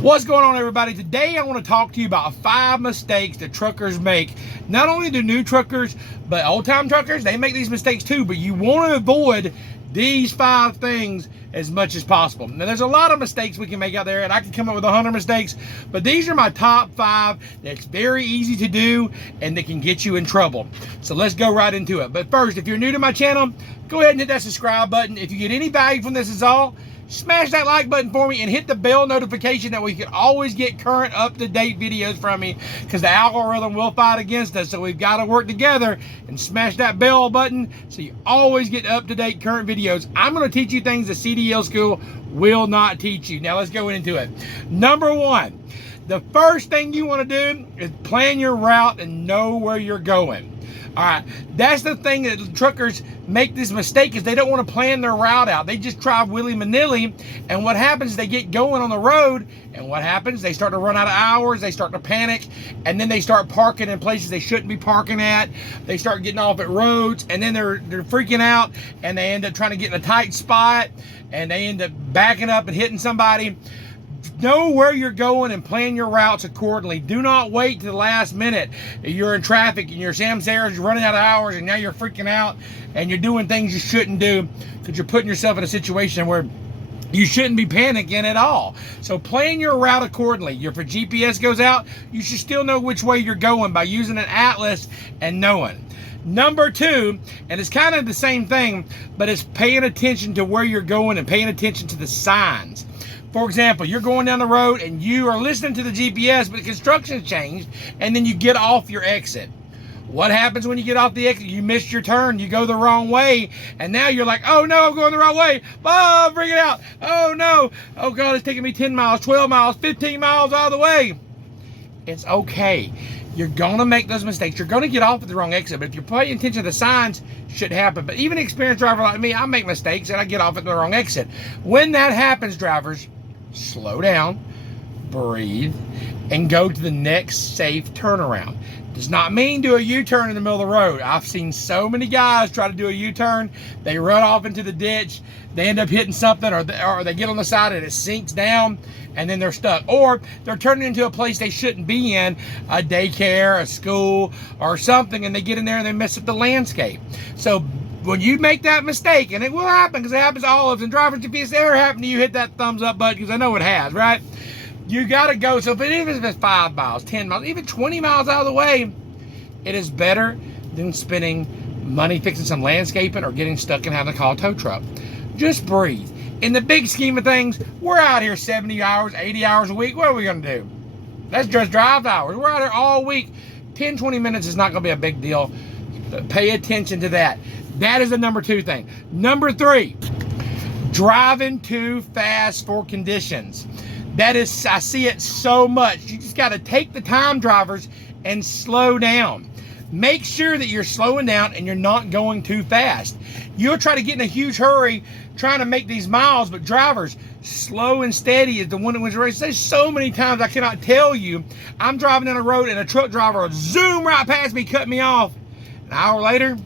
What's going on, everybody? Today I want to talk to you about 5 mistakes that truckers make. Not only do new truckers, but old-time truckers, they make these mistakes too, but you want to avoid these 5 things as much as possible. Now, there's a lot of mistakes we can make out there, and I can come up with 100 mistakes, but these are my top 5 that's very easy to do and that can get you in trouble. So let's go right into it. But first, if you're new to my channel, go ahead and hit that subscribe button. If you get any value from this at all, smash that like button for me and hit the bell notification that we can always get current up-to-date videos from me, because the algorithm will fight against us. So we've got to work together and smash that bell button so you always get up-to-date current videos. I'm going to teach you things the CDL school will not teach you. Now let's go into it. Number 1, the first thing you want to do is plan your route and know where you're going. All right, that's the thing that truckers make this mistake, is they don't want to plan their route out. They just drive willy-nilly, and what happens is they get going on the road, and what happens? They start to run out of hours, they start to panic, and then they start parking in places they shouldn't be parking at. They start getting off at roads, and then they're freaking out, and they end up trying to get in a tight spot, and they end up backing up and hitting somebody. Know where you're going and plan your routes accordingly. Do not wait to the last minute. You're in traffic and you're you're running out of hours, and now you're freaking out and you're doing things you shouldn't do because you're putting yourself in a situation where you shouldn't be panicking at all. So plan your route accordingly. If your GPS goes out, you should still know which way you're going by using an atlas and knowing. Number 2, and it's kind of the same thing, but it's paying attention to where you're going and paying attention to the signs. For example, you're going down the road and you are listening to the GPS, but the construction's changed, and then you get off your exit. What happens when you get off the exit? You missed your turn, you go the wrong way, and now you're like, oh no, I'm going the wrong way. Oh, bring it out. Oh no. Oh God, it's taking me 10 miles, 12 miles, 15 miles out of the way. It's okay. You're gonna make those mistakes. You're gonna get off at the wrong exit, but if you're paying attention to the signs, should happen. But even an experienced driver like me, I make mistakes and I get off at the wrong exit. When that happens, drivers, slow down, breathe, and go to the next safe turnaround. Does not mean do a U-turn in the middle of the road. I've seen so many guys try to do a U-turn. They run off into the ditch. They end up hitting something, or they get on the side and it sinks down, and then they're stuck. Or they're turning into a place they shouldn't be in, a daycare, a school, or something, and they get in there and they mess up the landscape. So when you make that mistake, and it will happen because it happens to all of us, and drivers, if it's ever happened to you, hit that thumbs up button, because I know it has, right? You gotta go. So even if it's 5 miles, 10 miles, even 20 miles out of the way, it is better than spending money fixing some landscaping or getting stuck and having to call a tow truck. Just breathe. In the big scheme of things, we're out here 70 hours, 80 hours a week. What are we gonna do? That's just drive hours. We're out here all week. 10, 20 minutes is not gonna be a big deal. But pay attention to that. That is the number 2 thing. Number 3, driving too fast for conditions. That is, I see it so much. You just got to take the time, drivers, and slow down. Make sure that you're slowing down and you're not going too fast. You'll try to get in a huge hurry trying to make these miles, but drivers, slow and steady is the one that wins the race. There's so many times I cannot tell you. I'm driving down the road and a truck driver will zoom right past me, cut me off. An hour later,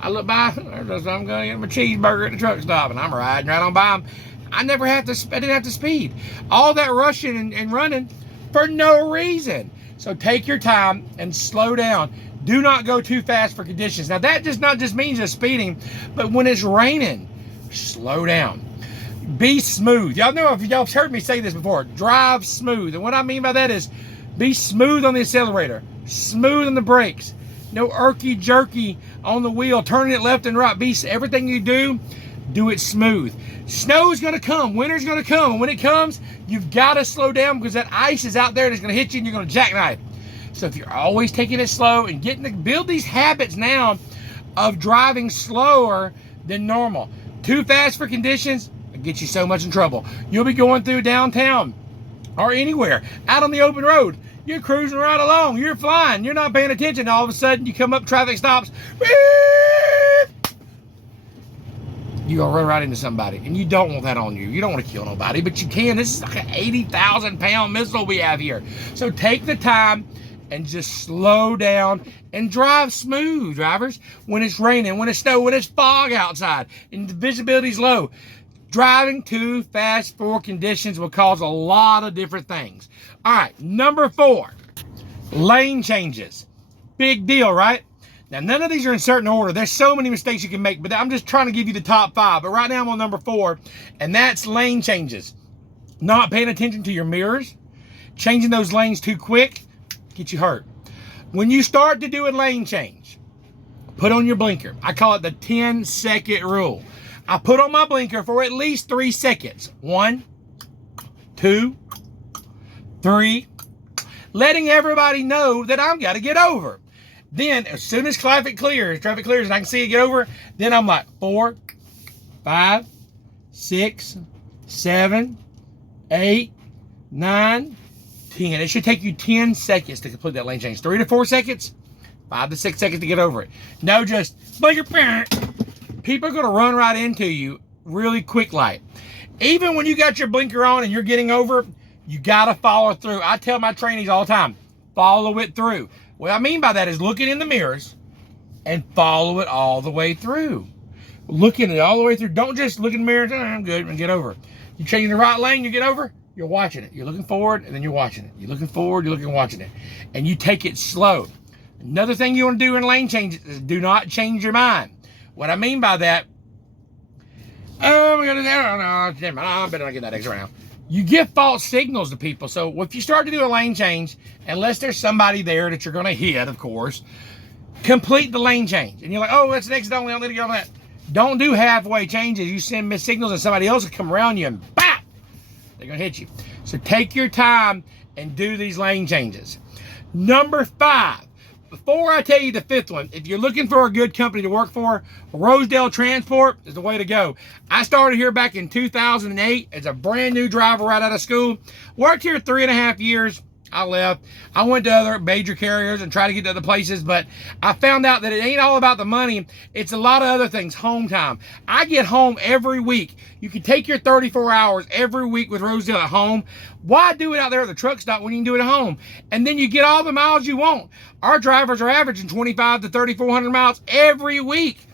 I look by, I'm going to get my cheeseburger at the truck stop, and I'm riding right on by them. I didn't have to speed. All that rushing and running for no reason. So take your time and slow down. Do not go too fast for conditions. Now that does not just mean just speeding, but when it's raining, slow down. Be smooth. Y'all know, if y'all heard me say this before, drive smooth. And what I mean by that is be smooth on the accelerator, smooth on the brakes. No irky jerky on the wheel, turning it left and right. Everything you do it smooth. Snow's gonna come, winter's gonna come, and when it comes, you've gotta slow down because that ice is out there and it's gonna hit you and you're gonna jackknife. So if you're always taking it slow and build these habits now of driving slower than normal. Too fast for conditions, it gets you so much in trouble. You'll be going through downtown or anywhere, out on the open road. You're cruising right along, you're flying, you're not paying attention. All of a sudden you come up, traffic stops, you're gonna run right into somebody, and you don't want that on you. You don't want to kill nobody, but you can. This is like an 80,000-pound missile we have here. So take the time and just slow down and drive smooth, drivers. When it's raining, when it's snow, when it's fog outside, and the visibility's low, Driving too fast for conditions will cause a lot of different things. All right, number 4, lane changes. Big deal, right? Now, none of these are in certain order. There's so many mistakes you can make, but I'm just trying to give you the top 5. But right now I'm on number 4, and that's lane changes. Not paying attention to your mirrors, changing those lanes too quick, get you hurt. When you start to do a lane change, put on your blinker. I call it the 10-second rule. I put on my blinker for at least 3 seconds. 1, 2, 3. Letting everybody know that I've got to get over. Then, as soon as traffic clears and I can see it get over, then I'm like 4, 5, 6, 7, 8, 9, 10. It should take you 10 seconds to complete that lane change. 3 to 4 seconds, 5 to 6 seconds to get over it. No, just blinker. People are going to run right into you really quick like. Even when you got your blinker on and you're getting over, you got to follow through. I tell my trainees all the time, follow it through. What I mean by that is looking in the mirrors and follow it all the way through. Looking it all the way through. Don't just look in the mirror, I'm good, and get over. You change the right lane, you get over, you're watching it. You're looking forward, and then you're watching it. You're looking forward, you're looking and watching it. And you take it slow. Another thing you want to do in lane changes is do not change your mind. What I mean by that, oh, I'm going to do that. No, I better not get that extra now. You give false signals to people. So if you start to do a lane change, unless there's somebody there that you're going to hit, of course, complete the lane change. And you're like, oh, that's next only, I'll let it go on that. Don't do halfway changes. You send missed signals and somebody else will come around you and bap, they're going to hit you. So take your time and do these lane changes. Number 5. Before I tell you the 5th one, if you're looking for a good company to work for, Rosedale Transport is the way to go. I started here back in 2008 as a brand new driver right out of school. Worked here 3.5 years. I left. I went to other major carriers and tried to get to other places, but I found out that it ain't all about the money. It's a lot of other things. Home time. I get home every week. You can take your 34 hours every week with Rosedale at home. Why do it out there at the truck stop when you can do it at home? And then you get all the miles you want. Our drivers are averaging 25 to 3,400 miles every week.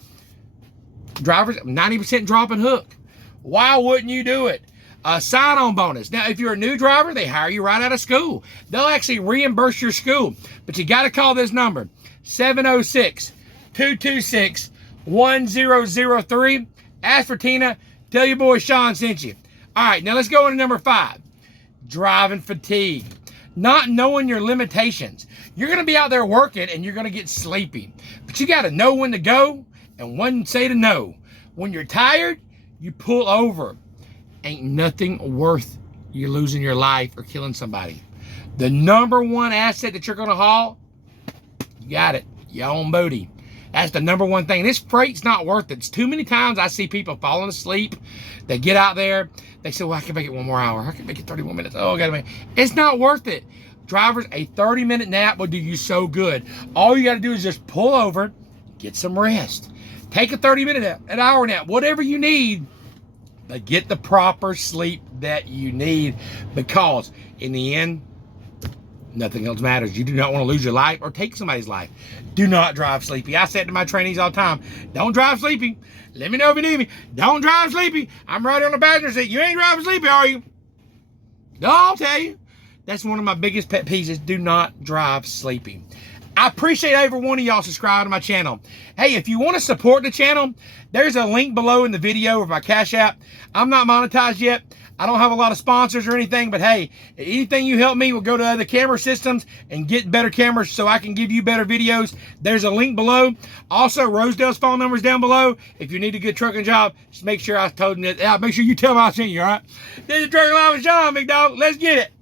Drivers, 90% drop and hook. Why wouldn't you do it? A sign-on bonus. Now, if you're a new driver, they hire you right out of school. They'll actually reimburse your school. But you got to call this number, 706-226-1003. Ask for Tina. Tell your boy Shawn sent you. All right, now let's go on to number 5. Driving fatigue. Not knowing your limitations. You're going to be out there working and you're going to get sleepy. But you got to know when to go and when to say to no. When you're tired, you pull over. Ain't nothing worth you losing your life or killing somebody. The number 1 asset that you're going to haul, you got it, your own booty. That's the number 1 thing. This freight's not worth it. It's too many times I see people falling asleep. They get out there. They say, well, I can make it 1 more hour. I can make it 31 minutes. Oh, I got to make it. It's not worth it. Drivers, a 30-minute nap will do you so good. All you got to do is just pull over, get some rest. Take a 30-minute nap, an hour nap, whatever you need. But get the proper sleep that you need, because in the end, nothing else matters. You do not want to lose your life or take somebody's life. Do not drive sleepy. I say to my trainees all the time, don't drive sleepy. Let me know if you need me. Don't drive sleepy. I'm right on the passenger seat. You ain't driving sleepy, are you? No, I'll tell you. That's one of my biggest pet peeves is do not drive sleepy. I appreciate every one of y'all subscribing to my channel. Hey, if you want to support the channel, there's a link below in the video of my Cash App. I'm not monetized yet. I don't have a lot of sponsors or anything, but hey, anything you help me will go to other camera systems and get better cameras so I can give you better videos. There's a link below. Also, Rosedale's phone number is down below. If you need a good trucking job, just make sure I told you that. Make sure you tell me I sent you, all right? This is Trucking Live with Shawn, big dog. Let's get it.